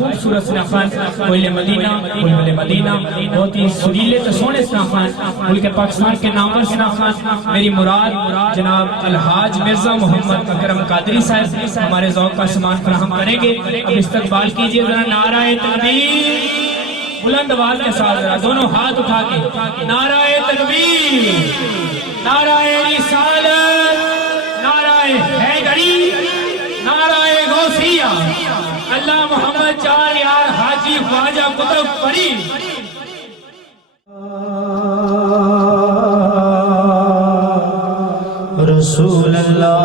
खूबसूरत सनाफान कोयले मदीना बुलबुले मदीना बहुत ही सुरीले तो सोने सनाफान मुल्क पाकिस्तान के नामवर सनाफान मेरी मुराद जनाब अलहाज मिर्जा मोहम्मद अकरम कादरी साहब हमारे ज़ौक़ का सामान फराहम करेंगे। अब इस्तकबाल कीजिए जरा नाराए तकबीर बुलंद आवाज के साथ जरा दोनों हाथ उठा के नाराए तकबीर नाराए रिसालत नाराए हैदरी नाराए गौसिया अल्लाह मोहम्मद चार यार हाजी ख्वाजा कुतुब फरीद रसूल अल्लाह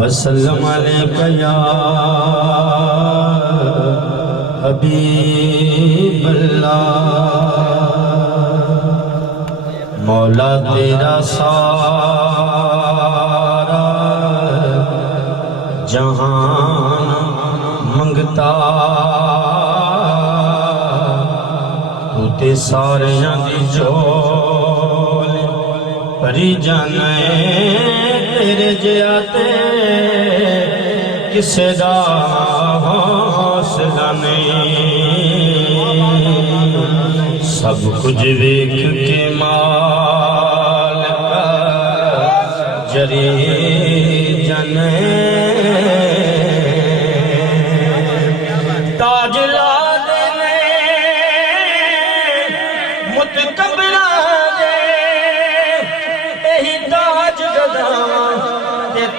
वसल्लम अलैका या हबीब अल्लाह। मौला तेरा सारा जहान मंगता ते सारियां दी झोल भरी जाने तेरे जियाते किसे दा हौसला नहीं। सब कुछ वेख के माल जरी जाने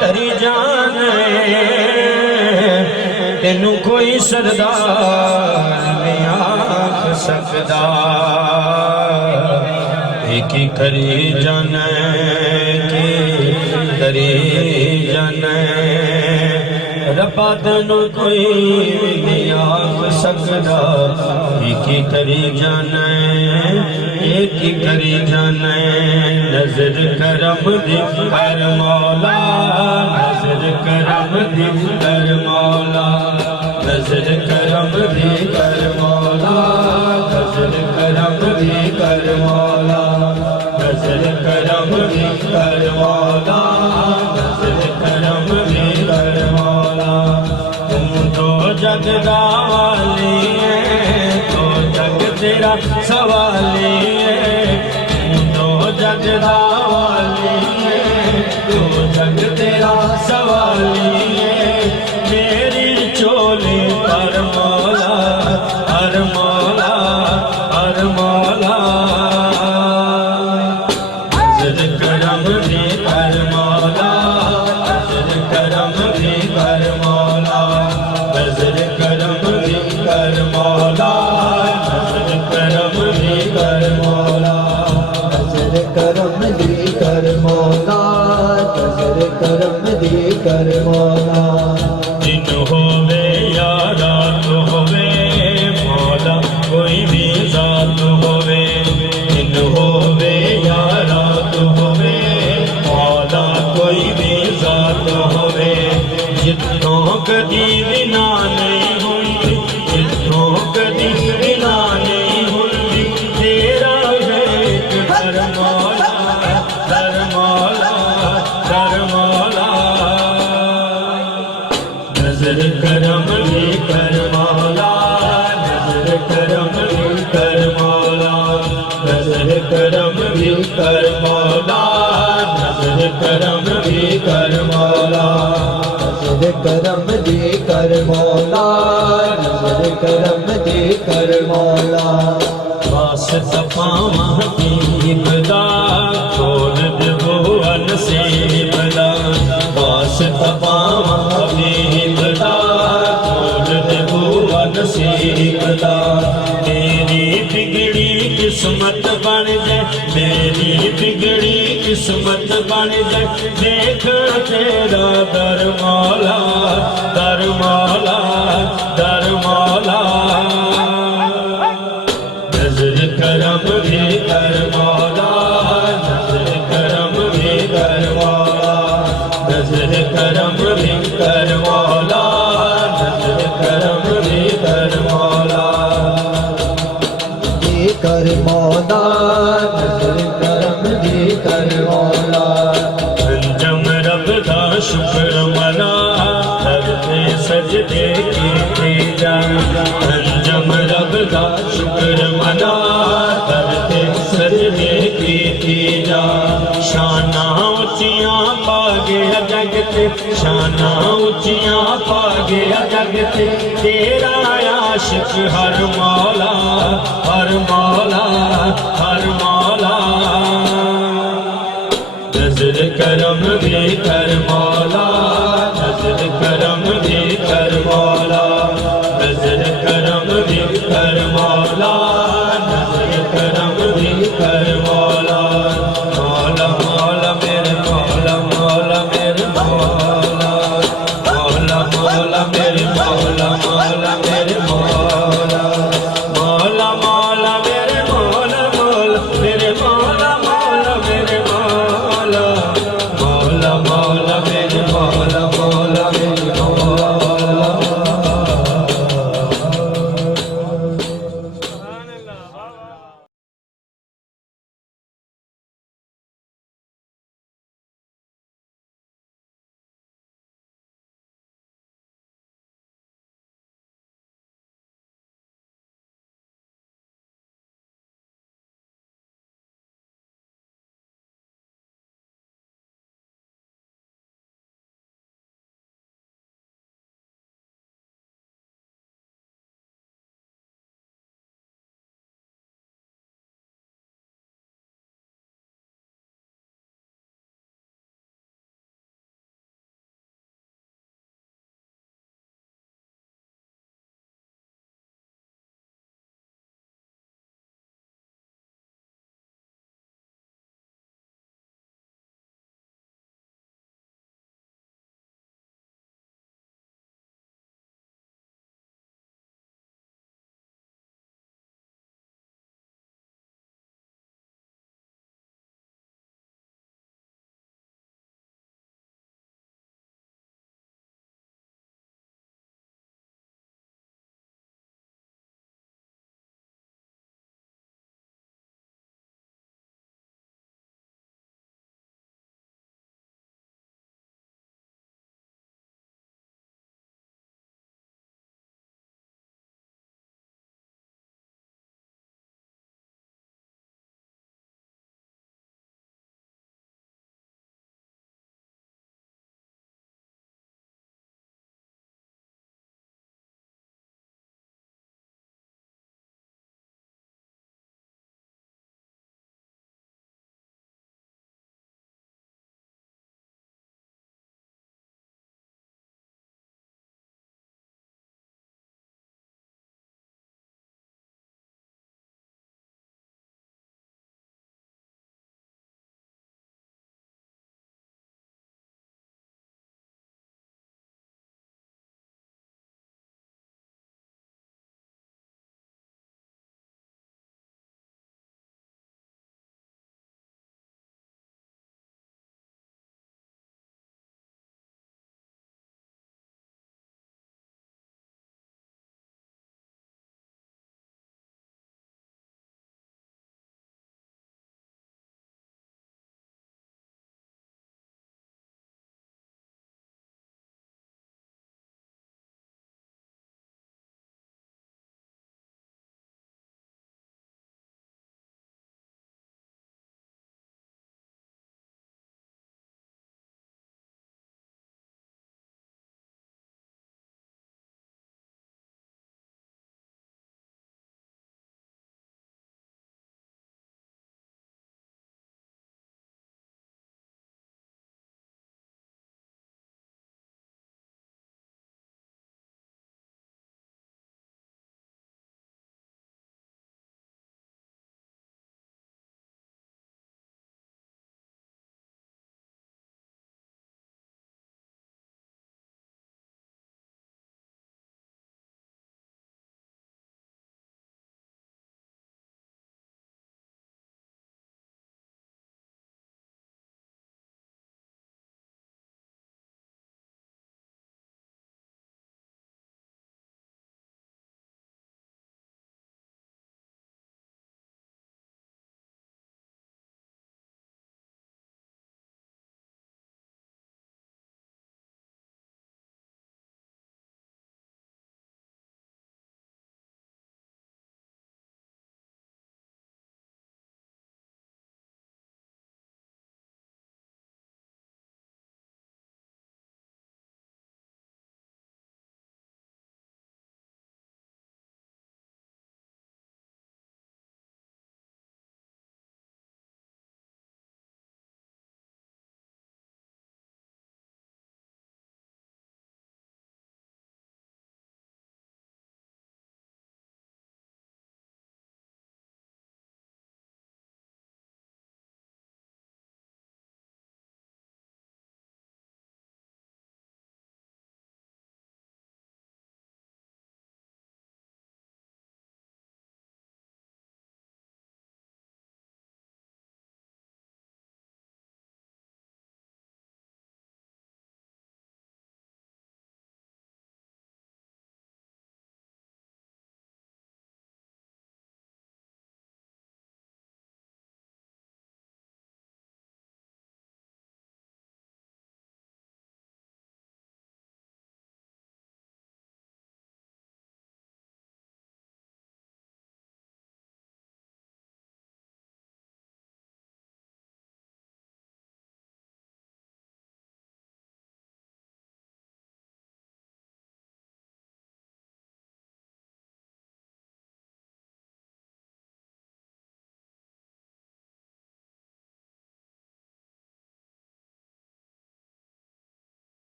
तरी जाने तेनू कोई सरदार नहीं आख सकदा। एक ही करी जाने की करी जाने रब्बा तेनू कोई नहीं आख सकदा। एक ही करी जाने एक ही करी जाने नजर करम दी कर मौला नजर करम दी कर मौला नजर करम दी कर मौला नजर करम दी कर मौला नजर करम दी कर मौला नजर करम दी कर मौला। तुम तो जग दा वाली है तो जग तेरा सवाली है। तुम तो जग दा वाली है तो जग तेरा सवाली है। मेरी चोली पर मौला हर मौला हर मौला नजर करम भी कर मौला नजर करम भी कर मौला नजर करम भी कर मौला नजर करम भी कर मौला नजर करम दी कर मौला नजर करम दी कर मौला। दिन होवे या रात होवे मौला कोई भी जात होवे। दिन होवे या रात होवे मौला कोई भी जात होवे। जितनों कदी बिना नहीं हुंदी जितनों कदी बिना नहीं हुंदी तेरा है कर मौला कर मौला कर मौला। नजर करम भी कर मौला नजर करम भी कर मौला नजर करम भी कर मौला नजर करम भी कर मौला नजर करम भी कर मौला नजर करम भी कर मौला। वास्ता पावा हबीब दा खोल दे भुवन से बला वास्ता पावा हबीब दा खोल दे भुवन से बला। मेरी बिगड़ी किस्मत बन जाए मेरी बिगड़ी किस्मत बन जाए देख तेरा दर मौला दर मौला दर मौला। नजर करम भी कर मौला नजर करम भी कर मौला नजर करम भी कर मौला नजर करम भी कर मौला कर मौला नजर करम भी कर मौला। अंजम रब दा शुक्र मना सजदे कीते जा अंजम रब दा शुक्र मना करते सजदे कीते जा शाना उचियां पा गया जगते शाना उचियां पा गया जगते तेरा आशिक हर मौला हर मौला हर मौला नजर करम भी कर मौला नजर करम भी कर मौला नजर करम भी कर मौला नजर करम भी कर मौला मौला मौला मेरे मौला मौला मेरे मौला मौला मौला मेरे मौला